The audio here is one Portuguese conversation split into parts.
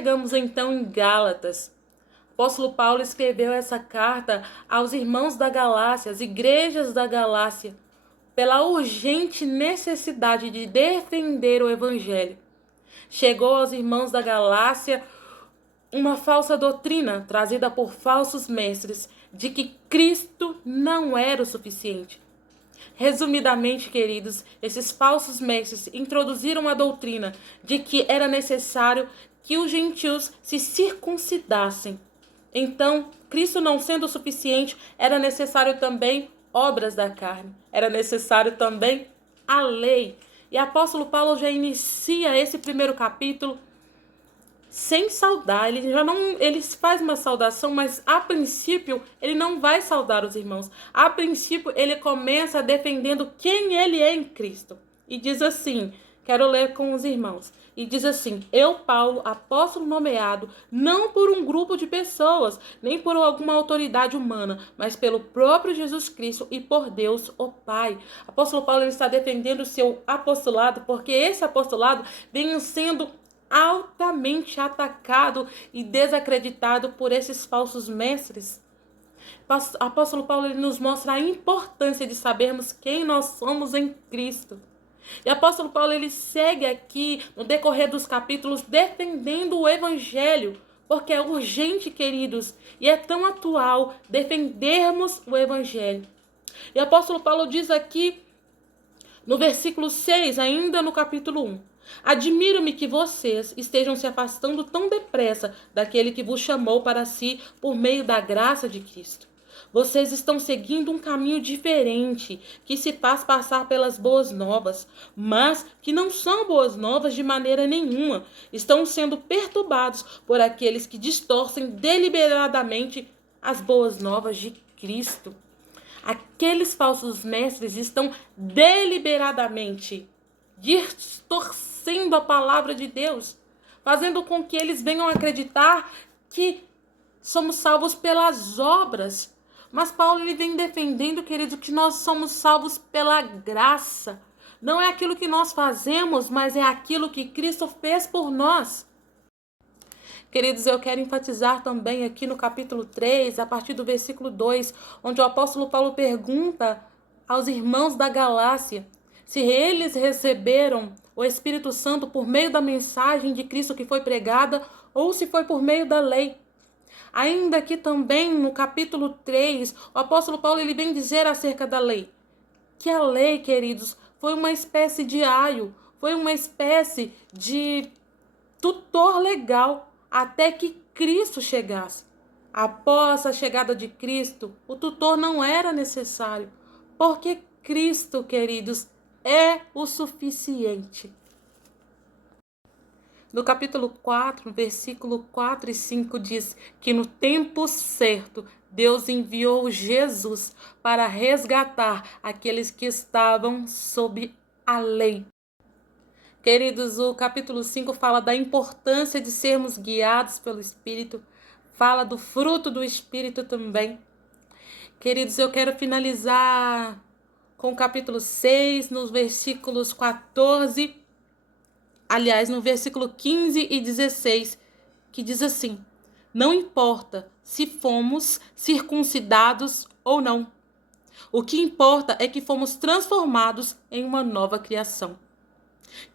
chegamos então em Gálatas. O apóstolo Paulo escreveu essa carta aos irmãos da Galácia, às igrejas da Galácia, pela urgente necessidade de defender o evangelho. Chegou aos irmãos da Galácia uma falsa doutrina trazida por falsos mestres de que Cristo não era o suficiente. Resumidamente, queridos, esses falsos mestres introduziram a doutrina de que era necessário que os gentios se circuncidassem. Então, Cristo não sendo o suficiente, era necessário também obras da carne. Era necessário também a lei. E o apóstolo Paulo já inicia esse primeiro capítulo sem saudar. Ele faz uma saudação, mas a princípio ele não vai saudar os irmãos. A princípio ele começa defendendo quem ele é em Cristo. E diz assim, quero ler com os irmãos. E diz assim: eu, Paulo, apóstolo nomeado, não por um grupo de pessoas, nem por alguma autoridade humana, mas pelo próprio Jesus Cristo e por Deus, o Pai. O apóstolo Paulo ele está defendendo o seu apostolado, porque esse apostolado vem sendo altamente atacado e desacreditado por esses falsos mestres. O apóstolo Paulo ele nos mostra a importância de sabermos quem nós somos em Cristo. E o apóstolo Paulo ele segue aqui no decorrer dos capítulos defendendo o evangelho, porque é urgente, queridos, e é tão atual defendermos o evangelho. E o apóstolo Paulo diz aqui no versículo 6, ainda no capítulo 1: admiro-me que vocês estejam se afastando tão depressa daquele que vos chamou para si por meio da graça de Cristo. Vocês estão seguindo um caminho diferente, que se faz passar pelas boas novas, mas que não são boas novas de maneira nenhuma. Estão sendo perturbados por aqueles que distorcem deliberadamente as boas novas de Cristo. Aqueles falsos mestres estão deliberadamente distorcendo a palavra de Deus, fazendo com que eles venham acreditar que somos salvos pelas obras. Mas Paulo ele vem defendendo, querido, que nós somos salvos pela graça. Não é aquilo que nós fazemos, mas é aquilo que Cristo fez por nós. Queridos, eu quero enfatizar também aqui no capítulo 3, a partir do versículo 2, onde o apóstolo Paulo pergunta aos irmãos da Galácia se eles receberam o Espírito Santo por meio da mensagem de Cristo que foi pregada ou se foi por meio da lei. Ainda aqui também no capítulo 3, o apóstolo Paulo ele vem dizer acerca da lei. Que a lei, queridos, foi uma espécie de aio, foi uma espécie de tutor legal até que Cristo chegasse. Após a chegada de Cristo, o tutor não era necessário, porque Cristo, queridos, é o suficiente. No capítulo 4, versículo 4 e 5 diz que no tempo certo Deus enviou Jesus para resgatar aqueles que estavam sob a lei. Queridos, o capítulo 5 fala da importância de sermos guiados pelo Espírito, fala do fruto do Espírito também. Queridos, eu quero finalizar com o capítulo 6, nos versículos 14, no versículo 15 e 16, que diz assim: não importa se fomos circuncidados ou não. O que importa é que fomos transformados em uma nova criação.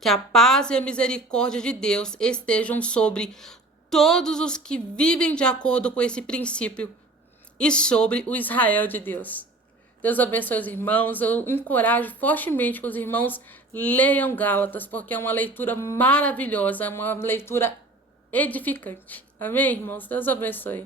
Que a paz e a misericórdia de Deus estejam sobre todos os que vivem de acordo com esse princípio e sobre o Israel de Deus. Deus abençoe os irmãos. Eu encorajo fortemente que os irmãos leiam Gálatas, porque é uma leitura maravilhosa, é uma leitura edificante. Amém, irmãos? Deus abençoe.